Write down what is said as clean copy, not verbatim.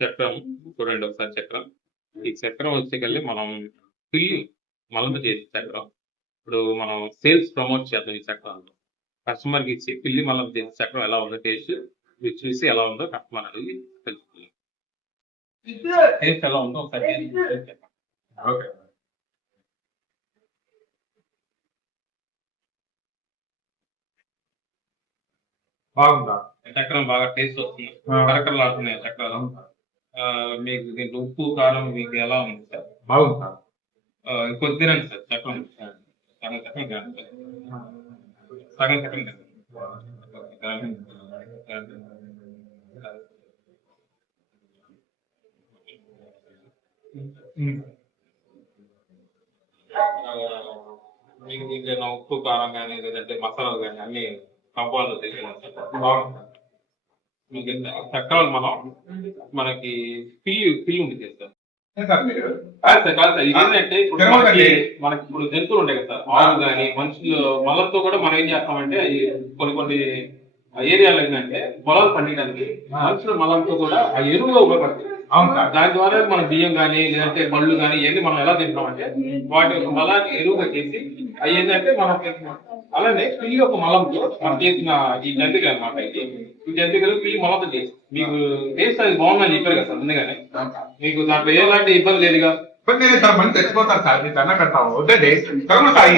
చక్రం చూడండి ఒకసారి చక్రం. ఈ చక్రం వచ్చేకల్లి మనం పిల్లి మలంతో చేసే చక్రం. ఇప్పుడు మనం సేల్స్ ప్రమోట్ చేద్దాం ఈ చక్రాన్ని. కస్టమర్‌కి ఇచ్చి పిల్లి మలం చేసే చక్రం ఎలా ఉందో టేస్ట్ మీరు చూసి ఎలా ఉందో కస్టమర్ అడిగి తెలుసుకుందాం. టేస్ట్ ఎలా ఉందో ఒకసారి టేస్ట్ చెప్పండి. ఓకే. బాగుందా? చక్రం బాగా టేస్ట్ వస్తుంది. ఆ. కరకరలాడుతున్నాయి చక్రాలు. మీకు దీంట్లో ఉప్పు, కారం మీకు ఎలా ఉంది సార్? బాగుందా? కొద్ది తినండి సార్ చక్రం. సగం చక్రం తినండి సార్. సగం చక్రం తినండి. మీకు దీంట్లో ఉప్పు, కారం కానీ లేదంటే మసాలాలు కానీ అన్ని కంపౌండ్లో తెలియదు. బాగుందా? మీకు చక్రాలు మనకి పిల్లి ఉంది చేస్తారు. మీరు కాదు సార్ ఇది ఏంటంటే ఇప్పుడు మనకి ఇప్పుడు జంతువులు ఉంటాయి కదా సార్, ఆవులు కానీ మనుషులు మలంతో కూడా మనం ఏం చేస్తామంటే అవి కొన్ని ఏరియాలో ఏంటంటే పొలాలు పండించడానికి మనుషుల మలంతో కూడా ఆ ఎరువుగా ఉపయోగపడుతుంది. అవును సార్. దాని ద్వారా మనం బియ్యం కానీ లేదంటే బళ్ళు కానీ ఇవన్నీ మనం ఎలా తింటామంటే వాటి మలాన్ని ఎరువుగా చేసి అవి ఏంటంటే మనం అలానే పిల్లి ఒక మలంతో మనం చేసిన ఈ జంతికలు అనమాట. ఈ జంతికలు పిల్లి మలంతో చేసి మీకు టేస్ట్ అది బాగుందని చెప్పారు కదా సార్ ముందుగానే. మీకు దాంట్లో ఎలాంటి ఇబ్బంది లేదుగా. ఇబ్బంది లేదు సార్, మంది చచ్చిపోతారు సార్. మీరు దండం పెడతాము వద్దండి. కరుగుతాయి.